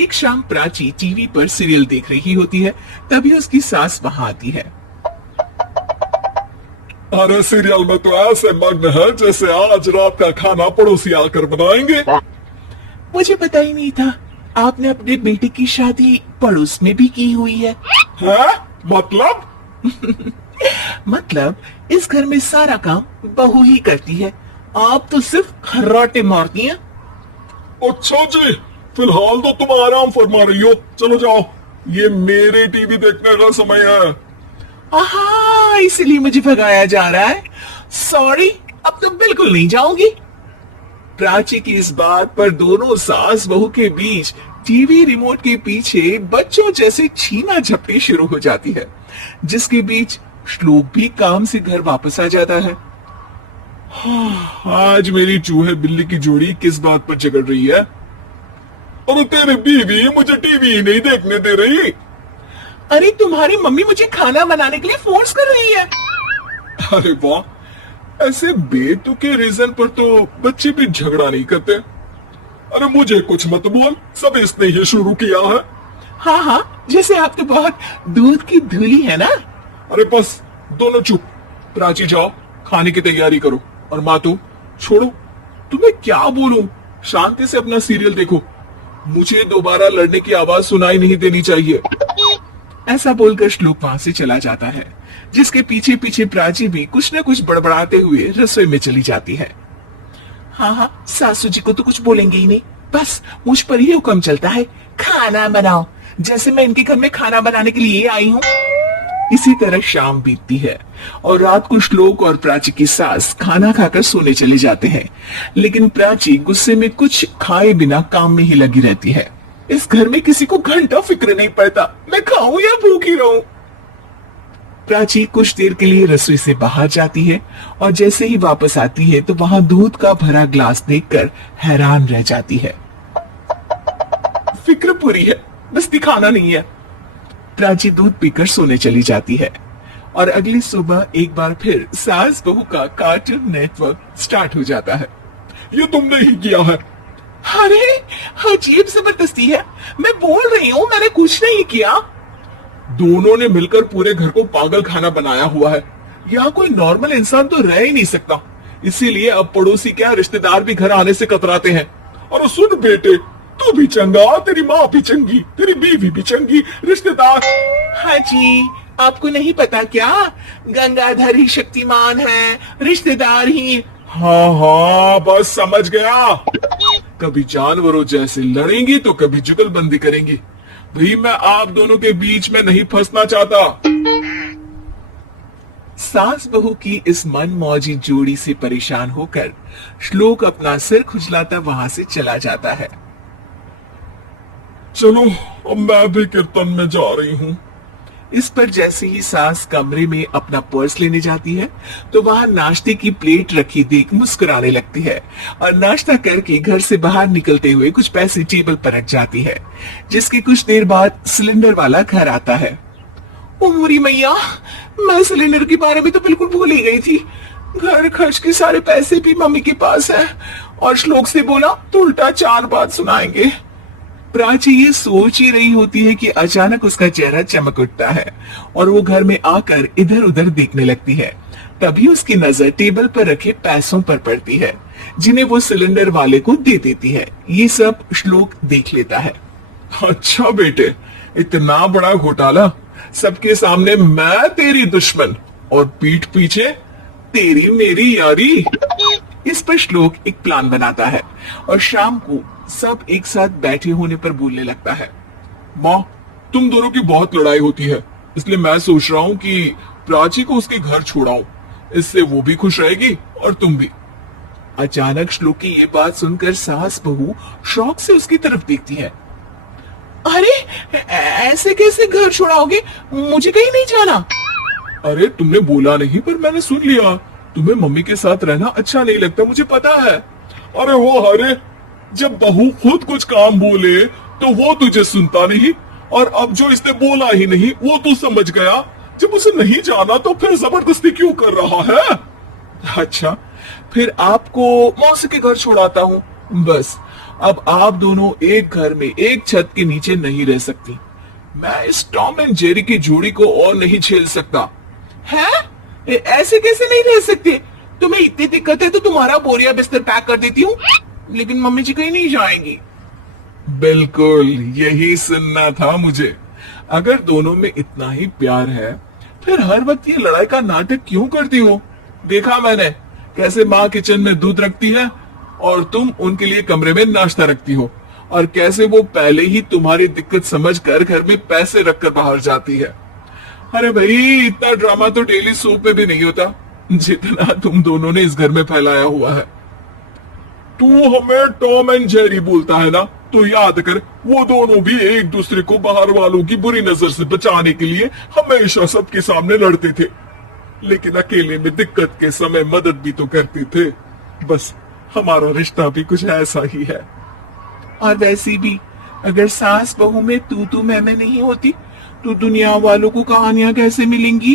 एक शाम प्राची टीवी पर सीरियल देख रही होती है, तभी उसकी सास वहां आती है। अरे सीरियल में तो ऐसे मग्न है जैसे आज रात का खाना पड़ोसी आकर बनाएंगे। मुझे पता ही नहीं था आपने अपने बेटे की शादी पड़ोस में भी की हुई है। हैं? मतलब? मतलब इस घर में सारा काम बहू ही करती है, आप तो सिर्फ खर्राटे मारती हैं। अच्छा जी, फिलहाल तो तुम आराम फरमा रही हो, चलो जाओ, ये मेरे टीवी देखने का समय है। आहा, इसलिए मुझे भगाया जा रहा है। सॉरी, अब तो बिल्कुल नहीं जाऊंगी। प्राची की इस बात पर दोनों सास बहू के बीच टीवी रिमोट के पीछे बच्चों जैसे छीना झपटी शुरू हो जाती है, जिसके बीच श्लोक भी काम से घर वापस आ जाता है। आज मेरी चूहे बिल्ली की जोड़ी किस बात पर झगड़ रही है? अरे तेरी बीवी मुझे टीवी ही नहीं देखने दे रही। अरे तुम्हारी मम्मी मुझे खाना बनाने के लिए फोर्स कर रही है। अरे वाह, ऐसे बेतुके रीजन पर तो बच्चे भी झगड़ा नहीं करते। अरे मुझे कुछ मत बोल, सब इसने ही शुरू किया है। हाँ हाँ, जैसे आप तो बहुत दूध की धूली है ना। अरे बस दोनों चुप, प्राची जाओ खाने की तैयारी करो, और माँ तुम छोड़ो, तुम्हें क्या बोलूं, शांति से अपना सीरियल देखो, मुझे दोबारा लड़ने की आवाज सुनाई नहीं देनी चाहिए। ऐसा बोलकर श्लोक वहां से चला जाता है, जिसके पीछे पीछे प्राची भी कुछ न कुछ बड़बड़ाते हुए रसोई में चली जाती है। हाँ हाँ, सासू जी को तो कुछ बोलेंगे ही नहीं, बस मुझ पर ही हुक्म चलता है, खाना बनाओ, जैसे मैं इनके घर में खाना बनाने के लिए आई हूँ। इसी तरह शाम बीतती है और रात को श्लोक और प्राची की सास खाना खाकर सोने चले जाते हैं, लेकिन प्राची गुस्से में कुछ खाए बिना काम में ही लगी रहती है। इस घर में किसी को घंटा फिक्र नहीं पड़ता, मैं खाऊं या भूखी रहूं। प्राची कुछ देर के लिए रसोई से बाहर जाती है और जैसे ही वापस आती है तो वहां दूध का भरा ग्लास देखकर हैरान रह जाती है। फिक्र पूरी है, बस दिखाना नहीं है। प्राची दूध पीकर सोने चली जाती है और अगली सुबह एक बार फिर सास बहू का कार्टून नेटवर्क स्टार्ट हो जाता है। ये तुमने ही किया है। अरे अजीब जबरदस्ती है, मैं बोल रही हूँ मैंने कुछ नहीं किया। दोनों ने मिलकर पूरे घर को पागल खाना बनाया हुआ है। यहाँ कोई नॉर्मल इंसान तो रह ही नहीं सकता, इसीलिए अब पड़ोसी क्या रिश्तेदार भी घर आने से कतराते हैं। और सुन बेटे, तू भी चंगा, तेरी माँ भी चंगी, तेरी बीवी भी चंगी, रिश्तेदार। हाँ जी, आपको नहीं पता क्या, गंगाधर ही शक्तिमान है, रिश्तेदार ही। हाँ हाँ, बस समझ गया। कभी जानवरों जैसे लड़ेंगी तो कभी जुगलबंदी करेंगी। भाई मैं आप दोनों के बीच में नहीं फंसना चाहता। सास बहू की इस मन मौजी जोड़ी से परेशान होकर श्लोक अपना सिर खुजलाता वहां से चला जाता है। चलो अब मैं भी कीर्तन में जा रही हूँ। इस पर जैसे ही सास कमरे में अपना पर्स लेने जाती है तो वहां नाश्ते की प्लेट रखी देख मुस्कुराने लगती है और नाश्ता करके घर से बाहर निकलते हुए कुछ पैसे टेबल पर रख जाती है, जिसके कुछ देर बाद सिलेंडर वाला घर आता है। ओ मोरी मैया, मैं सिलेंडर के बारे में तो बिल्कुल भूल ही गई थी। घर खर्च के सारे पैसे भी मम्मी के पास है और श्लोक से बोला तो उल्टा 4 बात सुनाएंगे। प्राची ये सोच ही रही होती है कि अचानक उसका चेहरा चमक उठता है और वो घर में आकर इधर उधर देखने लगती है। तभी उसकी नजर टेबल पर रखे पैसों पर पड़ती है, जिन्हें वो सिलेंडर वाले को दे देती है। ये सब श्लोक देख लेता है। अच्छा बेटे, इतना बड़ा घोटाला, सबके सामने मैं तेरी दुश्मन और पीठ पीछे तेरी मेरी यारी। इस पर श्लोक एक प्लान बनाता है और शाम को सब एक साथ बैठे होने पर बोलने लगता है। माँ, तुम दोनों की बहुत लड़ाई होती है, इसलिए मैं सोच रहा हूँ कि प्राची को उसके घर छोड़ाऊं, इससे वो भी खुश रहेगी और तुम भी। अचानक श्लोक की ये बात सुनकर सास बहू शौक से उसकी तरफ देखती है। अरे ऐसे कैसे घर छोड़ाओगे, मुझे कहीं नहीं जाना। अरे तुमने बोला नहीं पर मैंने सुन लिया, तुम्हें मम्मी के साथ रहना अच्छा नहीं लगता, मुझे पता है। अरे वो अरे, जब बहू खुद कुछ काम बोले तो वो तुझे सुनता नहीं, और अब जो इसने बोला ही नहीं वो तू समझ गया। जब उसे नहीं जाना तो फिर जबरदस्ती क्यों कर रहा है? अच्छा, फिर आपको मौसी के घर छोड़ाता हूँ, बस अब आप दोनों एक घर में एक छत के नीचे नहीं रह सकती। मैं इस टॉम एंड जेरी की जोड़ी को और नहीं झेल सकता। है? ऐसे कैसे नहीं रह सकते? तुम्हें इतनी दिक्कत है तो तुम्हारा बोरिया बिस्तर पैक कर देती हूँ, लेकिन मम्मी जी कहीं नहीं जाएंगी। बिल्कुल यही सुनना था मुझे। अगर दोनों में इतना ही प्यार है फिर हर वक्त ये लड़ाई का नाटक क्यों करती हो? देखा मैंने कैसे माँ किचन में दूध रखती है और तुम उनके लिए कमरे में नाश्ता रखती हो, और कैसे वो पहले ही तुम्हारी दिक्कत समझकर घर में पैसे रखकर बाहर जाती है। अरे भाई, इतना ड्रामा तो डेली सोप में भी नहीं होता जितना तुम दोनों ने इस घर में फैलाया हुआ है। तू हमें टॉम एंड जेरी बोलता है ना, तो याद कर वो दोनों भी एक दूसरे को बाहर वालों की बुरी नजर से बचाने के लिए हमेशा सबके सामने लड़ते थे, लेकिन अकेले में दिक्कत के समय मदद भी तो करते थे। बस हमारा रिश्ता भी कुछ ऐसा ही है। और वैसे भी अगर सास बहू में तू मैं नहीं होती तो दुनिया वालों को कहानियां कैसे मिलेंगी?